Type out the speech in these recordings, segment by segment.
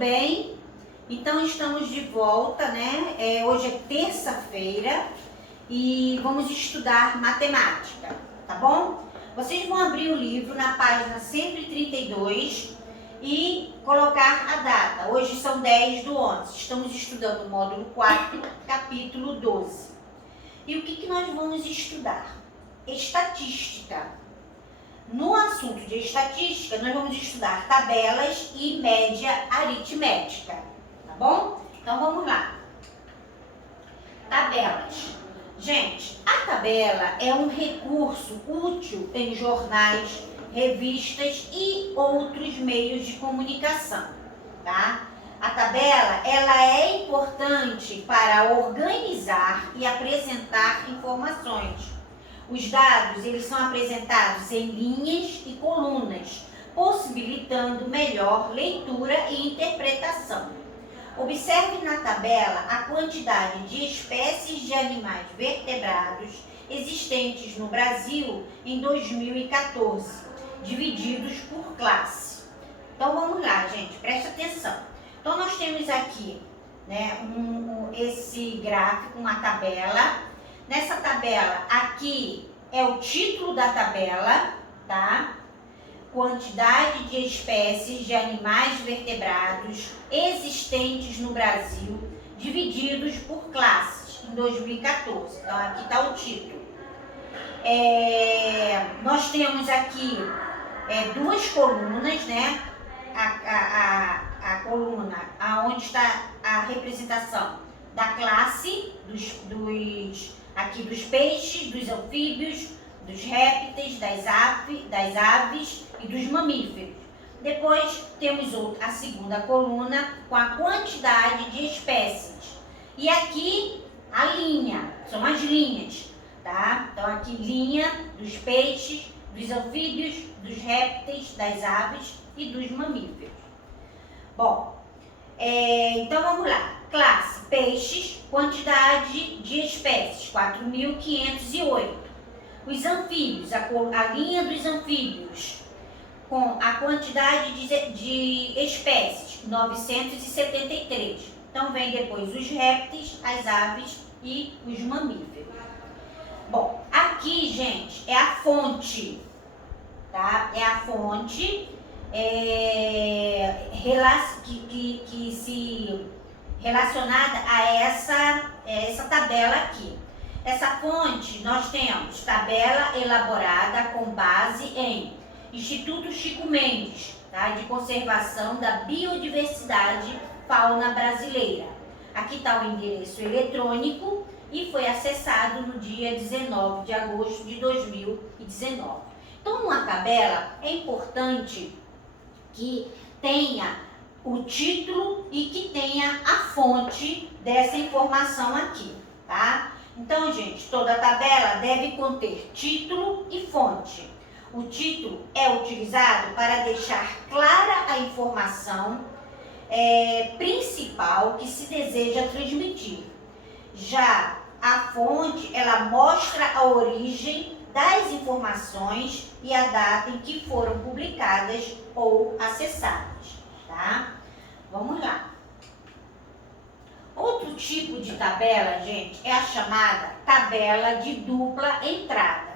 bem? Então estamos de volta, né? Hoje é terça-feira e vamos estudar matemática, tá bom? Vocês vão abrir o livro na página 132 e colocar a data. Hoje são 10/11. Estamos estudando o módulo 4, capítulo 12. E o que nós vamos estudar? Estatística. No assunto de estatística, nós vamos estudar tabelas e média aritmética, tá bom? Então vamos lá. Tabelas. Gente, a tabela é um recurso útil em jornais, revistas e outros meios de comunicação, tá? A tabela, ela é importante para organizar e apresentar informações. Os dados, eles são apresentados em linhas e colunas, possibilitando melhor leitura e interpretação. Observe na tabela a quantidade de espécies de animais vertebrados existentes no Brasil em 2014, divididos por classe. Então vamos lá, gente, preste atenção. Então nós temos aqui, né, esse gráfico, uma tabela. Nessa tabela, aqui é o título da tabela, tá? Quantidade de espécies de animais vertebrados existentes no Brasil, divididos por classes, em 2014. Então, aqui está o título. Nós temos aqui duas colunas, né? A coluna onde está a representação da classe, dos peixes, dos anfíbios, dos répteis, das aves e dos mamíferos. Depois temos a segunda coluna com a quantidade de espécies. E aqui a linha, são as linhas, tá? Então aqui linha dos peixes, dos anfíbios, dos répteis, das aves e dos mamíferos. Bom, então vamos lá. Classe, peixes, quantidade de espécies, 4.508. Os anfíbios, a linha dos anfíbios, com a quantidade de espécies, 973. Então vem depois os répteis, as aves e os mamíferos. Bom, aqui, gente, é a fonte, tá? É a fonte que se relacionada a essa tabela aqui. Essa fonte, nós temos tabela elaborada com base em Instituto Chico Mendes, tá? De Conservação da Biodiversidade Fauna Brasileira. Aqui está o endereço eletrônico e foi acessado no dia 19 de agosto de 2019. Então, numa tabela, é importante que tenha o título e que tenha a fonte dessa informação aqui, tá? Então, gente, toda tabela deve conter título e fonte. O título é utilizado para deixar clara a informação principal que se deseja transmitir. Já a fonte, ela mostra a origem das informações e a data em que foram publicadas ou acessadas. Tá? Vamos lá. Outro tipo de tabela, gente, é a chamada tabela de dupla entrada,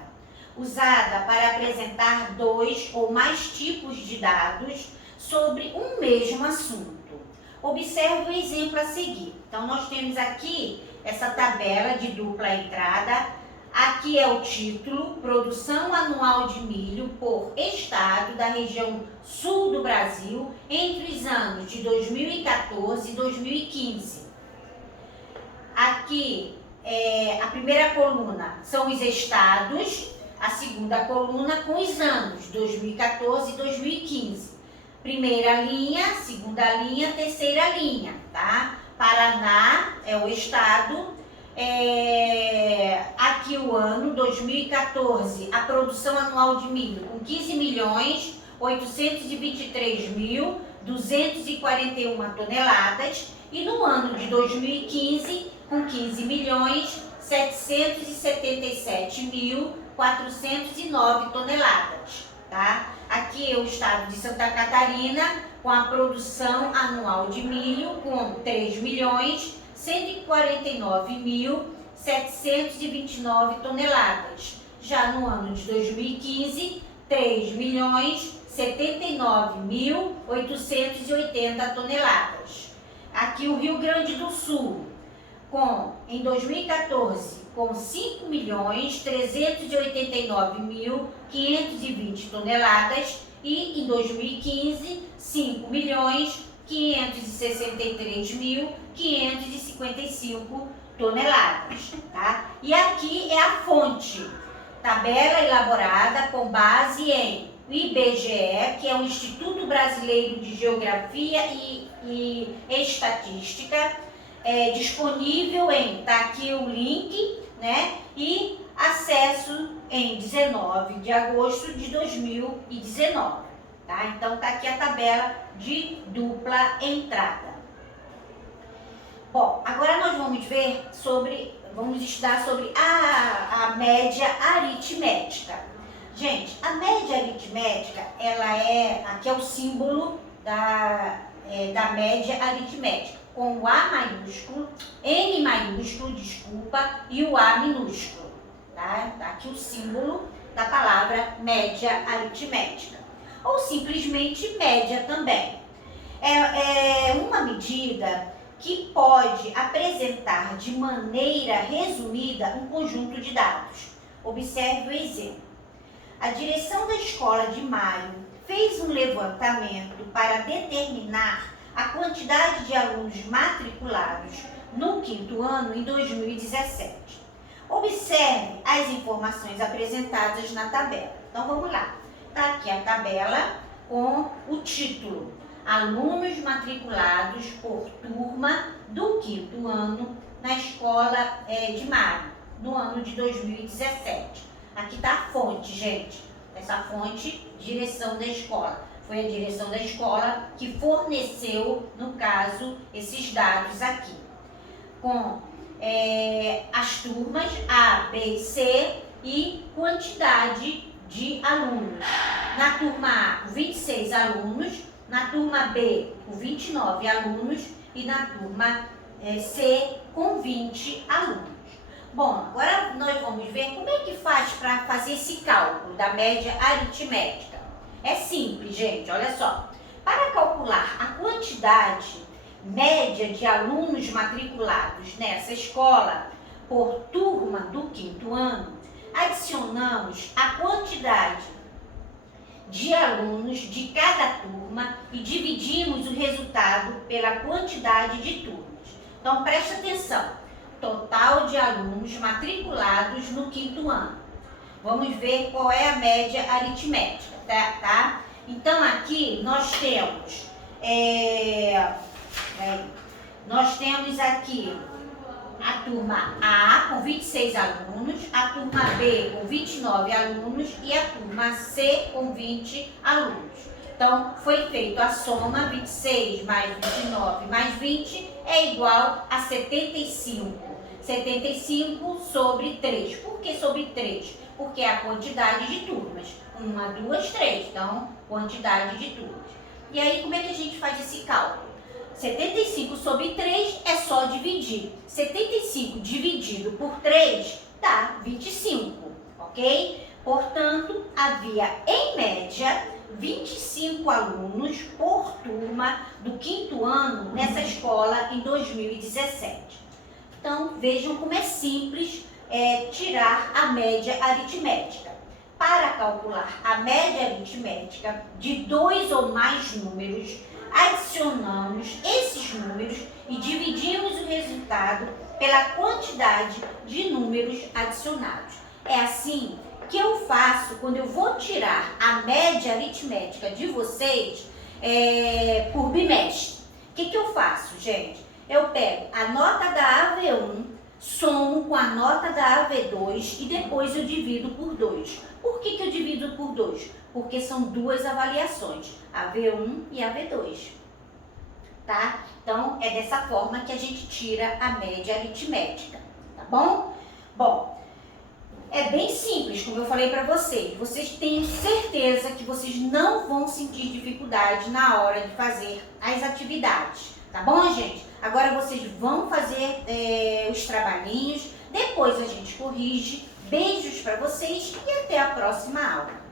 usada para apresentar dois ou mais tipos de dados sobre um mesmo assunto. Observe o exemplo a seguir. Então, nós temos aqui essa tabela de dupla entrada. Aqui é o título, produção anual de milho por estado da região sul do Brasil entre os anos de 2014 e 2015. Aqui, a primeira coluna são os estados, a segunda coluna com os anos 2014 e 2015. Primeira linha, segunda linha, terceira linha, tá? Paraná é o estado. Aqui o ano 2014, a produção anual de milho com 15.823.241 toneladas e no ano de 2015 com 15.777.409 toneladas, tá? Aqui é o estado de Santa Catarina, com a produção anual de milho com 3.149.729 toneladas. Já no ano de 2015, 3.079.880 toneladas. Aqui o Rio Grande do Sul, em 2014, com 5.389.520 toneladas e em 2015, 5.563.555 toneladas, tá? E aqui é a fonte, tabela elaborada com base em IBGE, que é o Instituto Brasileiro de Geografia e Estatística, disponível tá aqui o link, né? E acesso em 19 de agosto de 2019, tá? Então tá aqui a tabela de dupla entrada. Bom, agora nós vamos estudar sobre a média aritmética. Gente, a média aritmética, aqui é o símbolo da média aritmética, com o A maiúsculo, N maiúsculo, desculpa, e o A minúsculo, tá? Tá aqui o símbolo da palavra média aritmética, ou simplesmente média também. É uma medida que pode apresentar de maneira resumida um conjunto de dados. Observe o exemplo. A direção da Escola de Maio fez um levantamento para determinar a quantidade de alunos matriculados no 5º ano em 2017. Observe as informações apresentadas na tabela. Então vamos lá. Está aqui a tabela com o título: Alunos matriculados por turma do 5º ano na Escola de Maio, no ano de 2017. Aqui está a fonte, gente. Essa fonte, direção da escola. Foi a direção da escola que forneceu, no caso, esses dados aqui. Com as turmas A, B e C e quantidade de alunos. Na turma A, 26 alunos. Na turma B, com 29 alunos. E na turma C, com 20 alunos. Bom, agora nós vamos ver como é que faz para fazer esse cálculo da média aritmética. É simples, gente, olha só. Para calcular a quantidade média de alunos matriculados nessa escola por turma do 5º ano, adicionamos a quantidade de alunos de cada turma e dividimos o resultado pela quantidade de turmas. Então, preste atenção. Total de alunos matriculados no 5º ano. Vamos ver qual é a média aritmética, tá? Então, aqui nós temos aqui a turma A com 26 alunos, a turma B com 29 alunos e a turma C com 20 alunos. Então, foi feita a soma, 26 mais 29 mais 20 é igual a 75. 75 sobre 3. Por que sobre 3? Porque é a quantidade de turmas. 1, 2, 3. Então, quantidade de turmas. E aí, como é que a gente faz esse cálculo? 75 sobre 3 é só dividir. 75 dividido por 3 dá 25, ok? Portanto, havia, em média, 25 alunos por turma do 5º ano nessa escola em 2017. Então, vejam como é simples tirar a média aritmética. Para calcular a média aritmética de 2 ou mais números, adicionamos esses números e dividimos o resultado pela quantidade de números adicionados. É assim que eu faço quando eu vou tirar a média aritmética de vocês por bimestre. O que eu faço, gente? Eu pego a nota da AV1, somo com a nota da AV2 e depois eu divido por 2. Por que eu divido por 2? Porque são duas avaliações, a V1 e a V2, tá? Então, é dessa forma que a gente tira a média aritmética, tá bom? Bom, É bem simples, como eu falei para vocês. Vocês tenham certeza que vocês não vão sentir dificuldade na hora de fazer as atividades. Tá bom, gente? Agora vocês vão fazer os trabalhinhos, depois a gente corrige. Beijos para vocês e até a próxima aula.